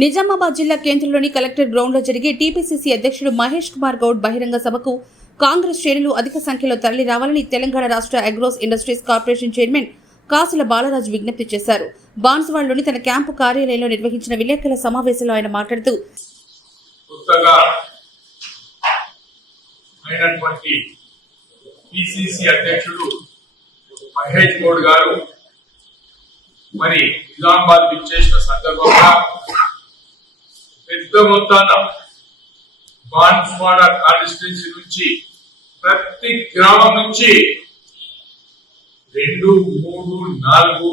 నిజామాబాద్ జిల్లా కేంద్రంలోని కలెక్టర్ గ్రౌండ్లో జరిగే టీపీసీసీ అధ్యక్షుడు మహేష్ కుమార్ గౌడ్ బహిరంగ సభకు కాంగ్రెస్ శ్రేణులు అధిక సంఖ్యలో తరలి రావాలని తెలంగాణ రాష్ట్ర అగ్రోస్ ఇండస్ట్రీస్ కార్పొరేషన్ చైర్మన్ కాసుల బాలరాజు విజ్ఞప్తి చేశారు. బాన్సువాడలోని తన క్యాంపు కార్యాలయంలో నిర్వహించిన విలేకరుల సమావేశంలో ఆయన మాట్లాడుతూ అధ్యక్షుడు మహేష్ గౌడ్ గారు మరి నిజామాబాద్ విచ్చేసిన సందర్భంగా పెద్ద మొత్తాన బాన్సువాడ కాన్స్టిట్యున్సీ నుంచి ప్రతి గ్రామం నుంచి 2, 3, 4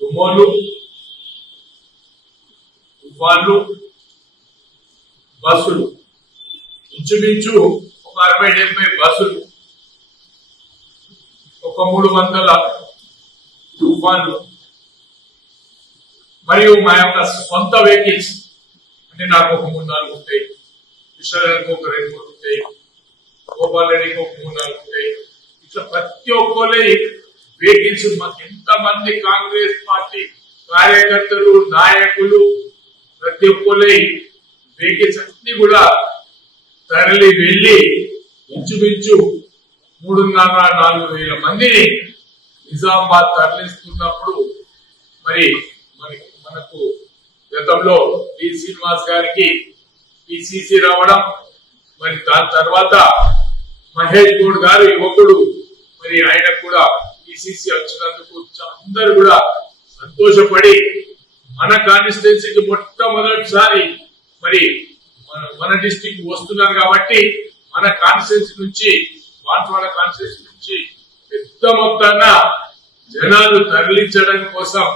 తుమ్మలు తుఫాన్లు బస్సులు ఇంచుమించు ఒక 60-70 బస్సులు, ఒక 300 తుఫాన్లు మరియు మా యొక్క సొంత వెహికల్స్ అంటే నాకు ఒక 3-4 ఉంటాయి, విశ్వనాథ్కి ఒక 2-3 ఉంటాయి, గోపాల్ రెడ్డికి ఒక 3-4 ఉంటాయి. ఇట్లా ప్రతి ఒక్కరి వెహికల్స్ మాకు ఎంతమంది కాంగ్రెస్ పార్టీ కార్యకర్తలు నాయకులు ప్రతి ఒక్కరి వెహికల్స్ అన్ని కూడా తరలి వెళ్లి ఇంచుమించు 3,500-4,000 మందిని నిజామాబాద్ తరలిస్తున్నప్పుడు మరి మనకు గతంలో వి శ్రీనివాస్ గారికి పిసిసి రావడం, మరి దాని తర్వాత మహేష్ గౌడ్ గారు యువకుడు, మరి ఆయన కూడా పిసిసి వచ్చినందుకు అందరూ కూడా సంతోషపడి మన కాన్స్టిట్యున్సీకి మొట్టమొదటిసారి మరి మన డిస్ట్రిక్ట్ వస్తున్నారు కాబట్టి మన కాన్స్టిట్యున్సీ నుంచి బాన్సువాడ కాన్స్టిట్యున్సీ నుంచి పెద్ద మొత్తాన జనాలు తరలించడం కోసం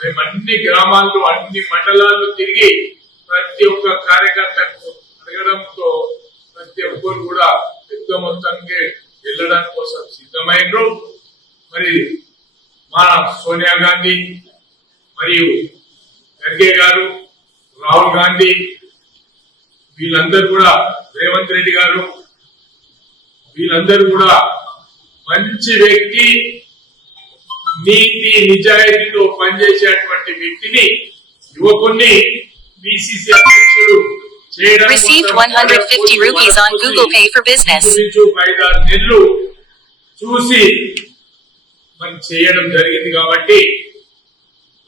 మేము అన్ని గ్రామాల్లో అన్ని మండలాల్లో తిరిగి ప్రతి ఒక్క కార్యకర్తకు అడగడంతో ప్రతి ఒక్కరు కూడా పెద్ద మొత్తంగా వెళ్ళడం కోసం సిద్ధమైనరు. మరి మన సోనియా గాంధీ మరియు ఖర్గే గారు, రాహుల్ గాంధీ వీళ్ళందరూ కూడా, రేవంత్ రెడ్డి గారు వీళ్ళందరూ కూడా మంచి వ్యక్తి, నీతి నిజాయితీతో పనిచేసేటువంటి వ్యక్తిని యువకుని పిసిసి అధ్యక్షుడు చేయడం 150 rupees on Google Pay for business. 5-6 నెలలు చూసి మరి చేయడం జరిగింది కాబట్టి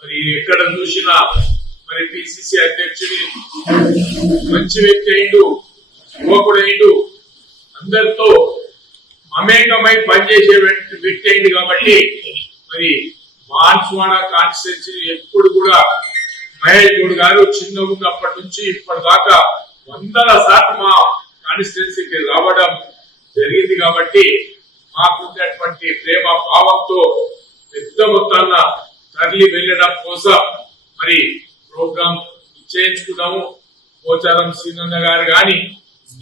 మరి ఎక్కడ చూసినా మరి పిసిసి అధ్యక్షుడి మంచి వ్యక్తి అయిండు, యువకుడు అయిండు, అందరితో మమేకమై పనిచేసే వ్యక్తి అయింది కాబట్టి మరి బాన్సువాడ కాన్స్టిట్యున్సీ ఎప్పుడు కూడా మహేష్ గౌడ్ గారు చిన్న ఉన్నప్పటి నుంచి ఇప్పటిదాకా 100 సార్లు మా కాన్స్టిట్యున్సీకి రావడం జరిగింది కాబట్టి మాకున్నటువంటి ప్రేమ భావంతో పెద్ద మొత్తాన తరలి వెళ్ళడం కోసం మరి ప్రోగ్రాం చేయించుకున్నాము. పోచారం శ్రీనంద గారు గాని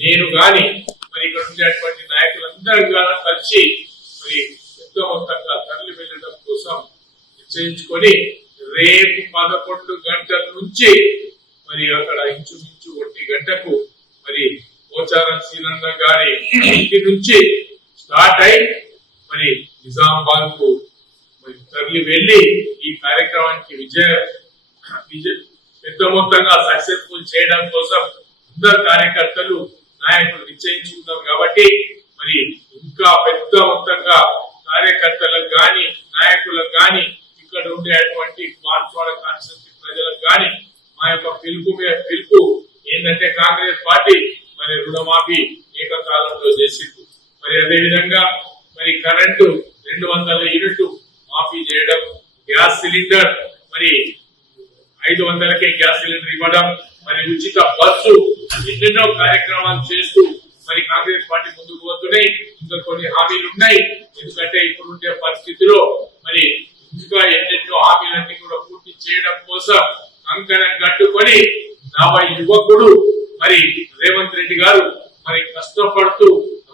నేను గాని మరి ఇక్కడ ఉండేటువంటి నాయకులందరూ కలిసి మరి పెద్ద మొత్తంగా తరలి వెళ్ళడం కోసం నిశ్చయించుకొని రేపు 11 గంటల నుంచి మరి అక్కడ ఇంచుమించు 1 గంటకు మరి పోచారం శ్రీనంద గారి ఇంటి నుంచి స్టార్ట్ అయి మరి నిజామాబాద్ కు మరి తరలి వెళ్లి ఈ కార్యక్రమానికి పెద్ద మొత్తంగా సక్సెస్ఫుల్ చేయడం కోసం అందరు కార్యకర్తలు నాయకులు నిశ్చయించుకున్నారు కాబట్టి మరి ఇంకా పెద్ద మొత్తంగా కార్యకర్తలకు గాని నాయకులకు గాని ఇక్కడ ఉండేటువంటి బాన్సువాడ కాన్స్టిట్యున్సీ ప్రజలకు గాని మా యొక్క పిలుపు ఏంటంటే కాంగ్రెస్ పార్టీ మరి రుణమాఫీ ఏకకాలంలో చేసింది. మరి అదేవిధంగా మరి కరెంటు 200 యూనిట్లు మాఫీ చేయడం, గ్యాస్ సిలిండర్ మరి 500కే గ్యాస్ సిలిండర్ ఇవ్వడం, మరి ఉచిత బస్సు, ఎన్నెన్నో కార్యక్రమాలు చేస్తూ మరి కాంగ్రెస్ పార్టీ ముందుకు పోతున్నాయి. ఇంకా కొన్ని హామీలు ఉన్నాయి, ఎందుకంటే ఇప్పుడుండే పరిస్థితిలో మరి ఇంకా ఎన్నెన్నో హామీలన్నీ కూడా పూర్తి చేయడం కోసం కంకణం కట్టుకొని నవ యువకుడు మరి రేవంత్ రెడ్డి గారు మరి కష్టపడుతూ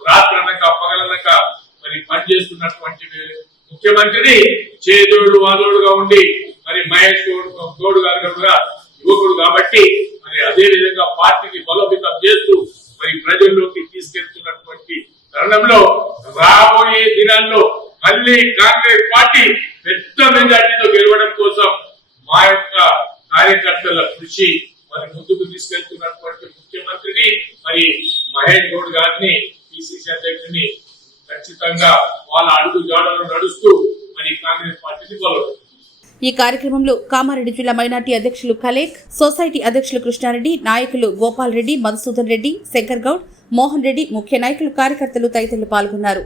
రాత్రనక పగలనక మరి పనిచేస్తున్నటువంటి ముఖ్యమంత్రిని చేదోడు వాదోడుగా ఉండి మరి మహేష్ గౌడ్ గారు కూడా యువకుడు కాబట్టి మరి అదే విధంగా పార్టీని బలోపేతం చేస్తూ మరి ప్రజల్లోకి తీసుకెళ్తున్నటువంటి తరుణంలో రాబోయే దినాల్లో మళ్ళీ కాంగ్రెస్ పార్టీ పెద్ద మెజార్టీతో గెలవడం కోసం మా యొక్క కార్యకర్తల కృషి మరి ముందుకు తీసుకెళ్తున్నటువంటి ముఖ్యమంత్రిని మరి మహేష్ గౌడ్ గారిని పిసిసి అధ్యక్షుడిని ఖచ్చితంగా వాళ్ళ అడుగు జాడలు నడుస్తూ మరి కాంగ్రెస్ పార్టీని బలపడుతుంది. ఈ కార్యక్రమంలో కామారెడ్డి జిల్లా మైనార్టీ అధ్యక్షులు కలేక్, సొసైటీ అధ్యక్షులు కృష్ణారెడ్డి, నాయకులు గోపాల్ రెడ్డి, మధుసూదన్ రెడ్డి, శంకర్ గౌడ్, మోహన్ రెడ్డి, ముఖ్య నాయకులు, కార్యకర్తలు తదితరులు పాల్గొన్నారు.